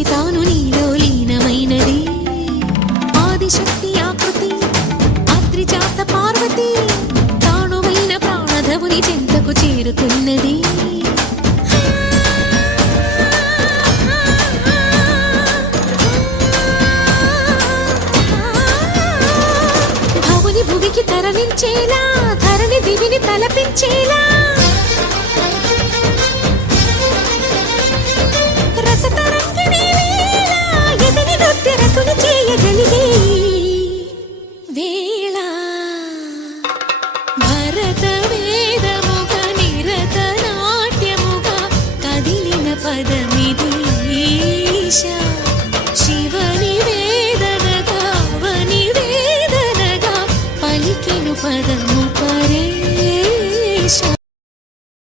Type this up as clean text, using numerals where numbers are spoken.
నుంచి తాను నీలో లీనమైనది ఆదిశక్తి ఆకృతి ఆత్రిజాత పార్వతి తానువైన ప్రాణధవుని చెంతకు చేరుతున్నది భువికి తరలించేలా ధరణి దివిని తలపించేలా